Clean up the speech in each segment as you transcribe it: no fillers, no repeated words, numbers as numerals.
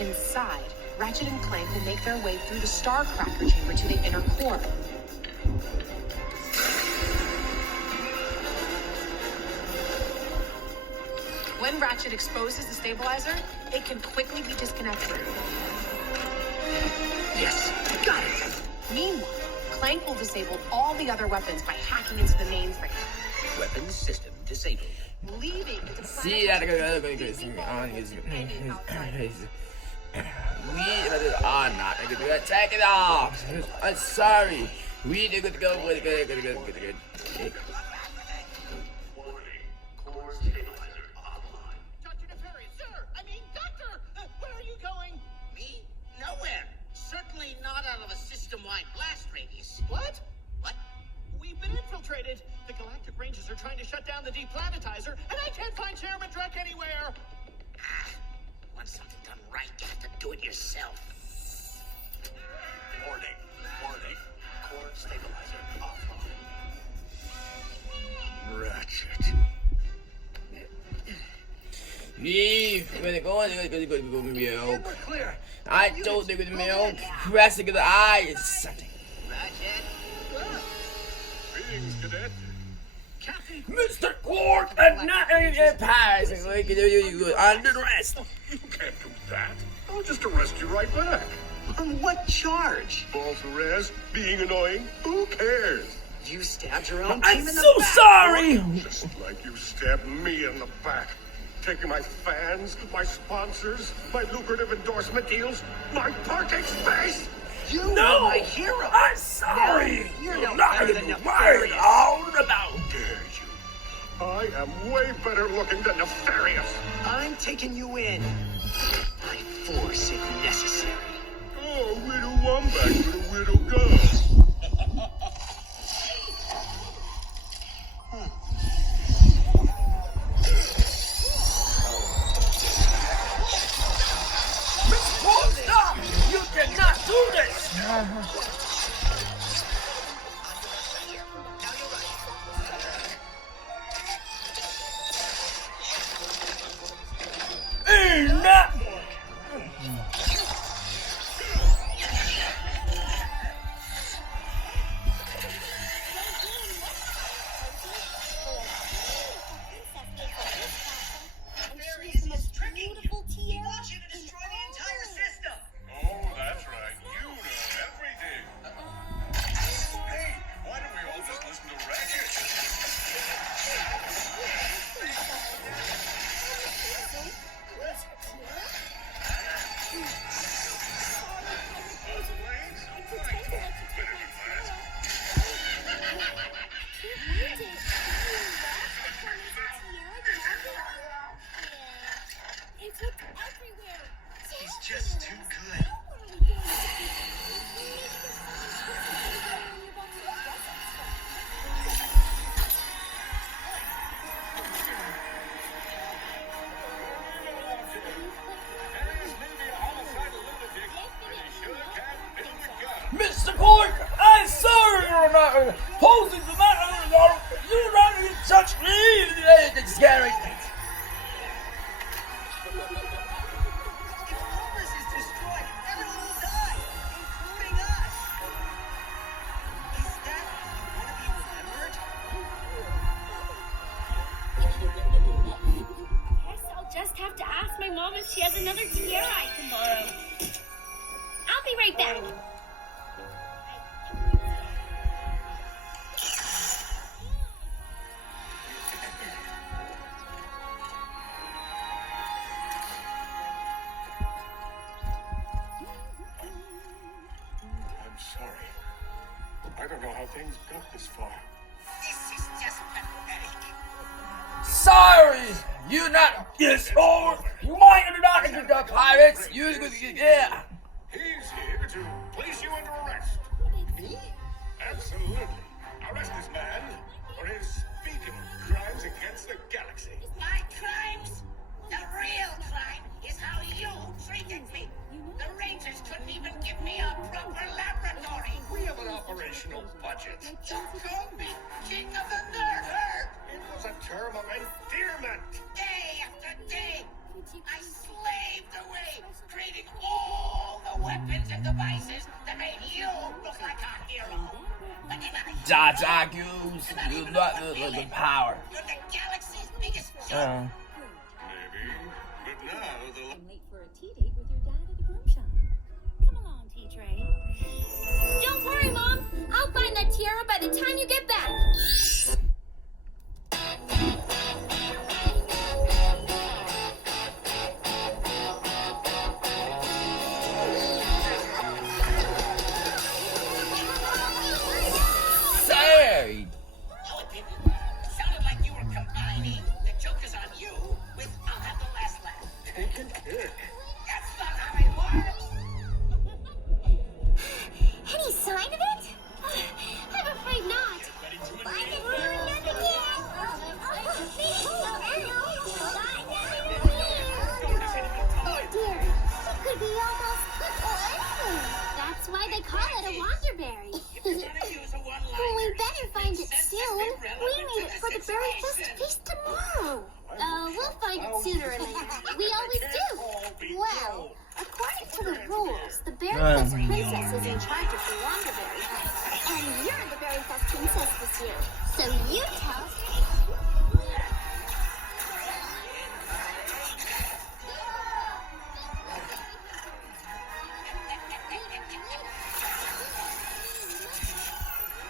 Inside, Ratchet and Clank will make their way through the star cracker chamber to the inner core. When Ratchet exposes the stabilizer, it can quickly be disconnected. Yes, got it. Meanwhile, Clank will disable all the other weapons by hacking into the mainframe. Weapons system disabled. Leaving the See that? We are not going to take it off. I'm sorry. We need to go. Good. Where are you going? Me? Nowhere. Certainly not out of a system-wide blast radius. What? What? We've been infiltrated. The Galactic Rangers are trying to shut down the deplanetizer, and I can't find Chairman Drek anywhere. Want something done right, you have to do it yourself. Warning. Core stabilizer offline. Ratchet. Leave. We're going to milk. We're clear. I told you with milk. Pressing the eyes. Ratchet. Greetings, Cadet. Captain. Mr. Quark and nothing is passing. We can do you under arrest. You can't do that. I'll just arrest you right back. On what charge? False arrest, being annoying, who cares? You stabbed your own I'm team in the so back. sorry. Just like you stabbed me in the back. Taking my fans, my sponsors, my lucrative endorsement deals, my parking space. You No, were my hero. I'm sorry. No, you're no not better going than to worry Nefarious. all about. Dare you? I am way better looking than Nefarious. I'm taking you in. By force if necessary. Oh, Widow Wombat with a widow gun. Won't stop. You cannot do this. Enough. Beautiful tiara. Want you to destroy the entire system. Oh, that's right. You know everything. Hey, why don't we all just listen to Ratchet? It's everywhere. He's just too good. Mr. Quark, I'm sorry you're not posing the matter. You're not even touch me. It's scary. If Clovis is destroyed, everyone will die, including us. Is that want to be remembered? Guess I'll just have to ask my mom if she has another tiara I can borrow. I'll be right back. I'm sorry. I don't know how things got this far. This is just pathetic. Sorry, you not yes or you might not into the pirates. You yeah. He's here to place you under arrest. Me? Absolutely. Arrest this man for his speaking crimes against the galaxy. My crimes? The real crime is how you treated me. The Rangers couldn't even give me a proper laboratory. We have an operational budget. You called me king of the nerd herd. It was a term of endearment. Day after day, I slaved away, creating and devices that made you look like a hero. Goose, you got the power. You're the galaxy's biggest joke. Maybe. But now the I'm late for a tea date with your dad at the groom shop. Come along, T-Tray. Don't worry, Mom. I'll find that tiara by the time you get back. Say! No, it didn't. It sounded like you were combining the joke is on you with I'll have the last laugh. take a kick. That's not how it works. Any sign of it? I'm afraid not. I can hear nothing yet. Oh dear, it could be almost. That's why they call it a Wonderberry. We better find it soon. We need it for the Berry Fest feast tomorrow. We'll find it sooner or later. We always do. Well, according to the rules, the Berry Fest princess is in charge of the Wonderberry Fest. And you're the Berry Fest princess this year. So you tell us.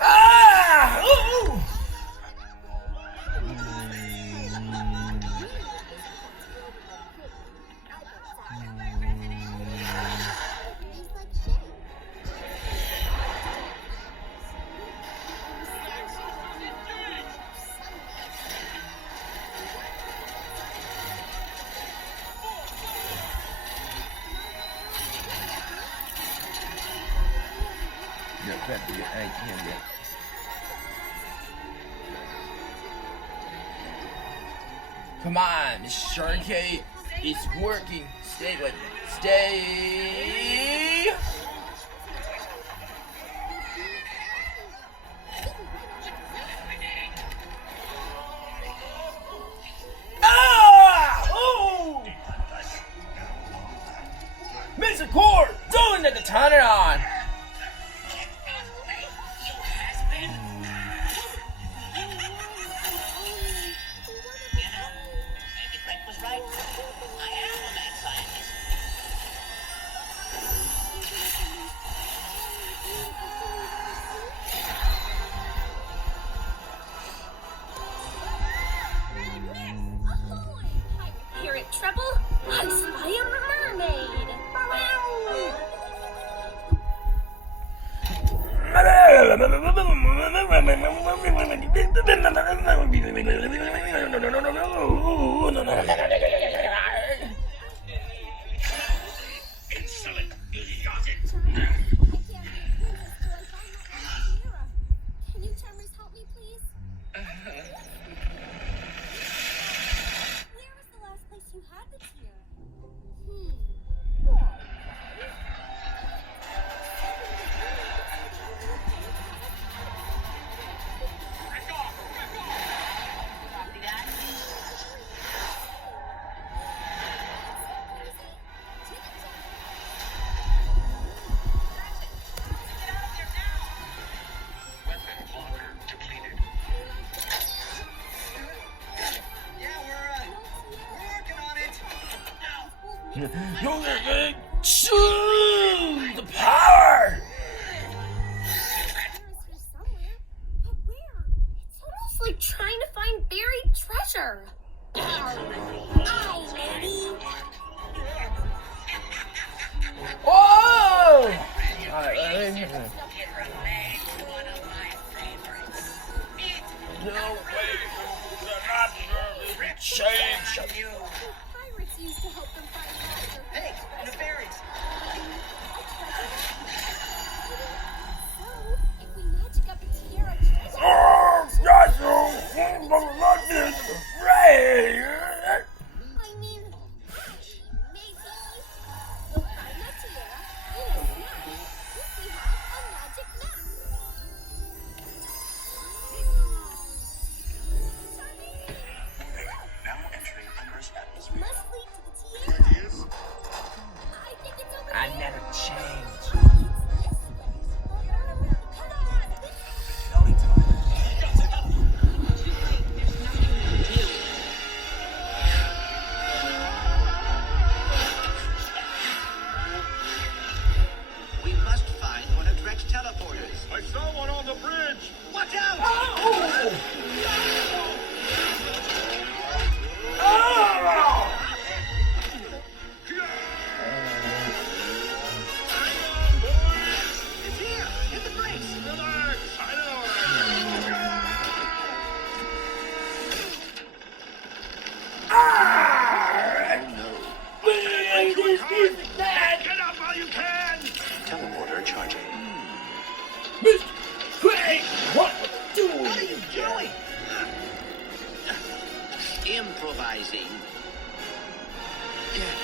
Ah! Ooh! Come on, Miss Sharkey. It's working. Stay with me. Stay. Ah! Ooh! Mr. Cord, don't let the timer on. Maybe Clank was right. I am a mad scientist. Pirate trouble? I spy a mermaid. Insolent, idiotic. Can you Charmers help me, please? Where was the last place you had the tiara? Weapon locker depleted. Yeah, we're working on it. Choose the power. Somewhere, but where? It's almost like trying to find buried treasure. Aye, lady. Whoa! It remains one of my favorites. No way, they're not change. You. Pirates used to help them find treasure. Hey, the fairies. Yeah.